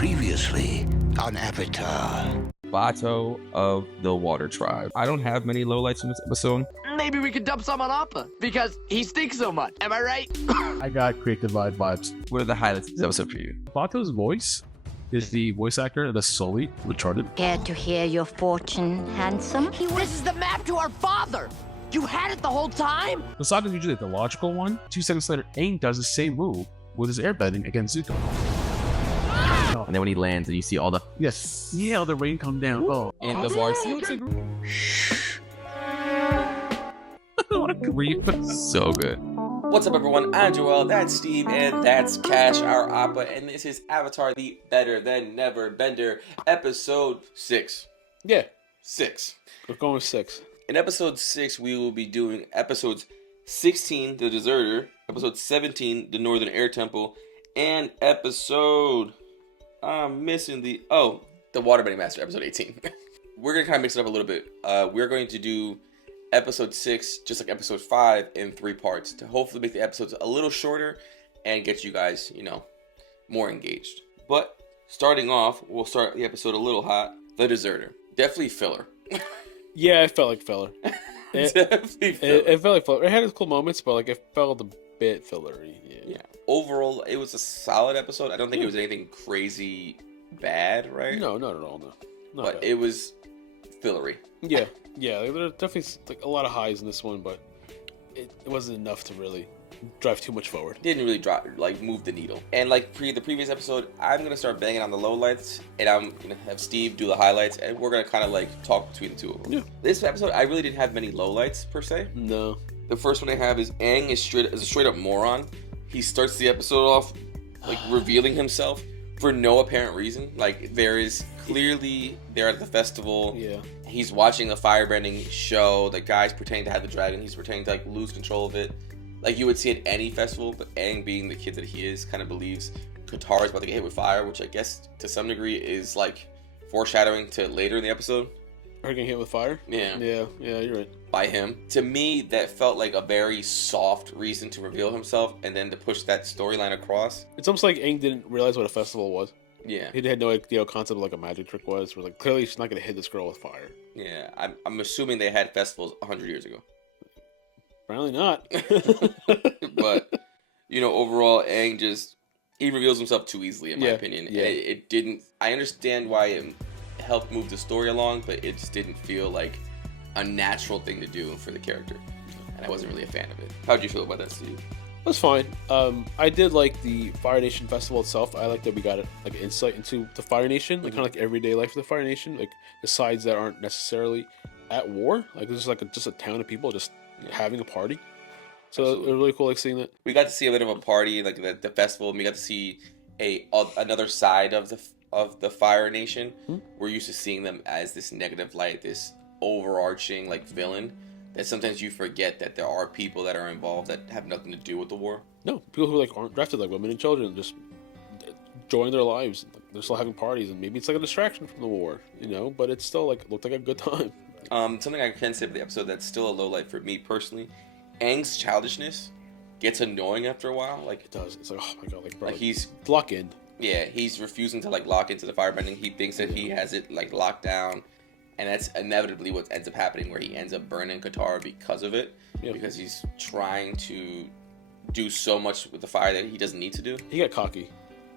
Previously on Avatar. Bato of the Water Tribe. I don't have many lowlights in this episode. Maybe we could dump some on Appa, because he stinks so much. Am I right? I got creative vibe vibes. What are the highlights of this episode for you? Bato's voice is the voice actor that's solely Uncharted. Care to hear your fortune, handsome? This is the map to our father! You had it the whole time? The saga's usually the logical one. 2 seconds later, Aang does the same move with his airbending against Zuko. And then when he lands and you see all the Yes. Yeah, all the rain come down. Oh. in the bar. Shh. What a creep. So good. What's up, everyone? I'm Joel, that's Steve, and that's Cash, our Appa, and this is Avatar: The Better Than Never Bender, episode 6. Yeah, 6. we're going with 6. In episode 6, we will be doing episodes 16, The Deserter, episode 17, The Northern Air Temple, and episode... I'm missing the Waterbending Master, episode 18. We're going to kind of mix it up a little bit. We're going to do episode 6, just like episode 5, in 3 parts to hopefully make the episodes a little shorter and get you guys, more engaged. But starting off, we'll start the episode a little hot. The Deserter. Definitely filler. Yeah, it felt like filler. Definitely filler. It felt like filler. It had its cool moments, but it felt a bit fillery. Yeah. Overall, it was a solid episode. I don't think it was anything crazy bad, right? No, not at all. No, not but bad. it was fillery. Yeah. There are definitely a lot of highs in this one, but it wasn't enough to really drive too much forward. Didn't really move the needle. And the previous episode, I'm gonna start banging on the lowlights, and I'm gonna have Steve do the highlights, and we're gonna kind of talk between the two of them. Yeah. This episode, I really didn't have many lowlights per se. No. The first one I have is Aang is a straight up moron. He starts the episode off revealing himself for no apparent reason. There is clearly they're at the festival. Yeah. He's watching the firebending show. The guy's pretending to have the dragon. He's pretending to lose control of it. You would see at any festival, but Aang, being the kid that he is, kind of believes Katara is about to get hit with fire, which I guess to some degree is foreshadowing to later in the episode. Are you getting hit with fire? Yeah. Yeah, you're right. By him. To me, that felt like a very soft reason to reveal himself and then to push that storyline across. It's almost like Aang didn't realize what a festival was. Yeah. He had no idea what concept of a magic trick was. Where clearly she's not going to hit this girl with fire. Yeah, I'm assuming they had festivals 100 years ago. Apparently not. But, overall, Aang he reveals himself too easily, in my opinion. Yeah. And it didn't, I understand why it helped move the story along, but it just didn't feel like a natural thing to do for the character. And I wasn't really a fan of it. How'd you feel about that, Steve? That's fine. I did like the Fire Nation festival itself. I like that we got an insight into the Fire Nation, kind of everyday life of the Fire Nation, the sides that aren't necessarily at war. It's just a town of people just having a party. So it was really cool seeing that. We got to see a bit of a party, the festival, and we got to see another side of the Fire Nation. We're used to seeing them as this negative light, this overarching villain. That sometimes you forget that there are people that are involved that have nothing to do with the war. No, people who aren't drafted, women and children, just enjoying their lives. They're still having parties, and maybe it's a distraction from the war, but it's still looked like a good time. Something I can say for the episode that's still a low light for me personally, Aang's childishness gets annoying after a while. It does. It's oh my god, bro, he's lock in. Yeah, he's refusing to lock into the firebending. He thinks that he has it locked down. And that's inevitably what ends up happening, where he ends up burning Katara because of it. Yep. Because he's trying to do so much with the fire that he doesn't need to do. He got cocky.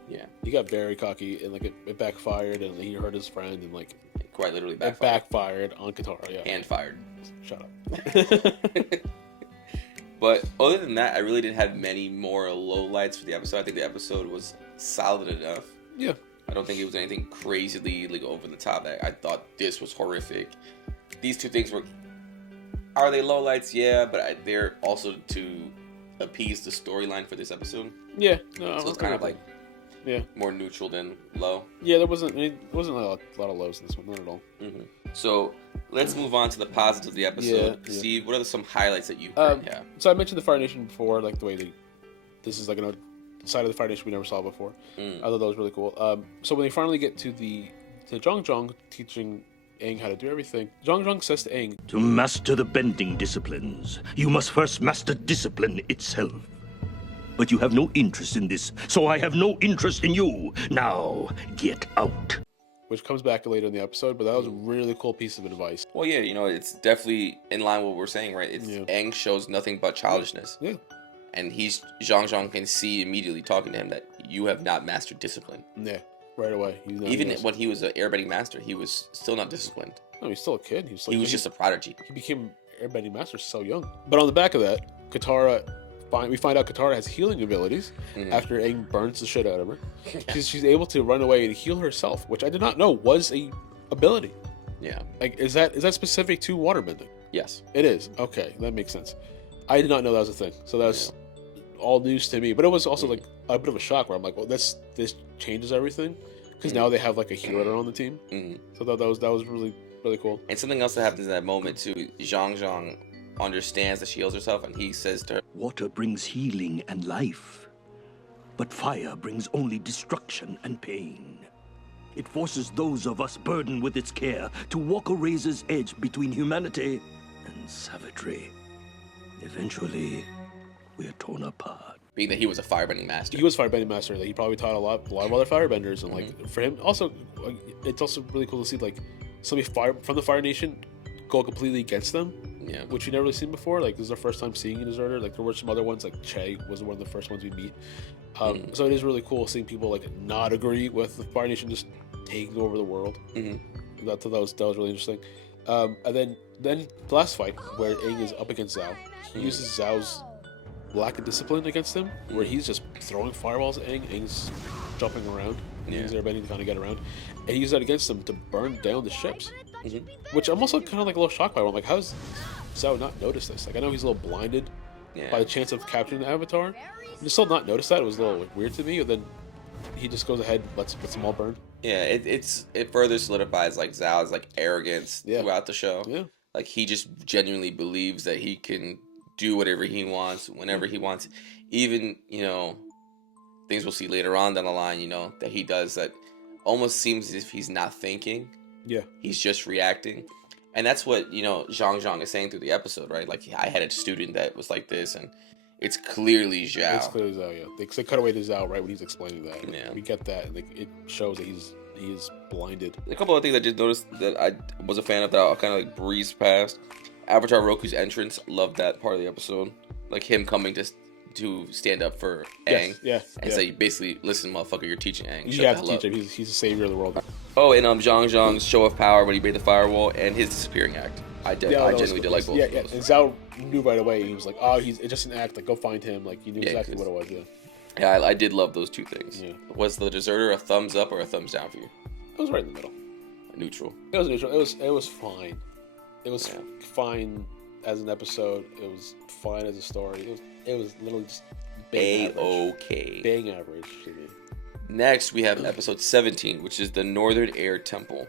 Yeah. He got very cocky, and it backfired, and he hurt his friend, and it quite literally backfired. It backfired on Katara, yeah. And fired. Shut up. But other than that, I really didn't have many more lowlights for the episode. I think the episode was solid enough. Yeah. I don't think it was anything crazily over the top that I thought this was horrific. These two things are they lowlights? Yeah, but they're also to appease the storyline for this episode. Yeah, no, so it's kind of more neutral than low. Yeah, there wasn't a lot of lows in this one, not at all. So let's move on to the positives of the episode. Yeah. Steve, what are some highlights that you have? So I mentioned the Fire Nation before, the way this is an side of the Fire Nation we never saw before. I thought that was really cool. So when they finally get to Jeong Jeong teaching Aang how to do everything, Jeong Jeong says to Aang, To master the bending disciplines, you must first master discipline itself. but you have no interest in this, so I have no interest in you. Now, get out. Which comes back later in the episode, but that was a really cool piece of advice. Well, yeah, you know, it's definitely in line with what we're saying, right? It's Aang shows nothing but childishness. Yeah. And Jeong Jeong can see immediately talking to him that you have not mastered discipline. Yeah, right away. Even when he was an airbending master, he was still not disciplined. No, he's still a kid. He was just a prodigy. He became airbending master so young. But on the back of that, we find out Katara has healing abilities after Aang burns the shit out of her. She's able to run away and heal herself, which I did not know was a ability. Yeah. Like, is that specific to waterbending? Yes. It is. Okay, that makes sense. I did not know that was a thing. So that's all news to me. But it was also like a bit of a shock where I'm like, well, this changes everything because now they have like a healer on the team. So that was really cool. And something else that happens in that moment too. Jeong Jeong understands that she heals herself, and he says to her, Water brings healing and life, but fire brings only destruction and pain. It forces those of us burdened with its care to walk a razor's edge between humanity and savagery. Eventually, we are torn apart. Being that he was a firebending master. He was a firebending master. Like, he probably taught a lot of other firebenders, and like for him, also, like, it's also really cool to see like somebody from the Fire Nation go completely against them. Yeah. Which we never really seen before. Like, this is our first time seeing a deserter. Like, there were some other ones, like Che was one of the first ones we meet. So it is really cool seeing people like not agree with the Fire Nation just taking over the world. That was really interesting. And then the last fight where Aang is up against Zhao, he uses Zhao's lack of discipline against him, where he's just throwing fireballs at Aang. Aang's jumping around. He's everybody to kind of get around, and he used that against them to burn down the ships. Which I'm also kind of like a little shocked by. I'm like, how does Zhao not notice this? Like, I know he's a little blinded by the chance of capturing the Avatar. To still not notice that, it was a little like, weird to me. And then he just goes ahead, lets them all burn. Yeah, it further solidifies like Zhao's like arrogance throughout the show. Yeah, like he just genuinely believes that he can do whatever he wants whenever he wants. Even things we'll see later on down the line, that he does that almost seems as if he's not thinking. Yeah, he's just reacting, and that's what Jeong Jeong is saying through the episode, right? Like, I had a student that was like this, and it's clearly Zhao. It's clearly Zhao, yeah. They cut away to Zhao right when he's explaining that. Yeah, we get that, and it shows that he is blinded. A couple of things I just noticed that I was a fan of that I'll kind of like breeze past. Avatar Roku's entrance, loved that part of the episode, like him coming to stand up for Aang, and say, basically, listen, motherfucker, you're teaching Aang. You have to teach him. He's the savior of the world. Oh, and Jeong Jeong's show of power when he made the firewall, and his disappearing act. I genuinely did like both of those. And Zhao knew right away. He was like, oh, it's just an act. Like, go find him. Like, he knew exactly what it was. Yeah, I did love those two things. Yeah. Was the deserter a thumbs up or a thumbs down for you? It was right in the middle. Neutral. It was neutral. It was fine. It was fine as an episode. It was fine as a story. It was literally just A-okay. Bang average to me. Next, we have episode 17, which is the Northern Air Temple.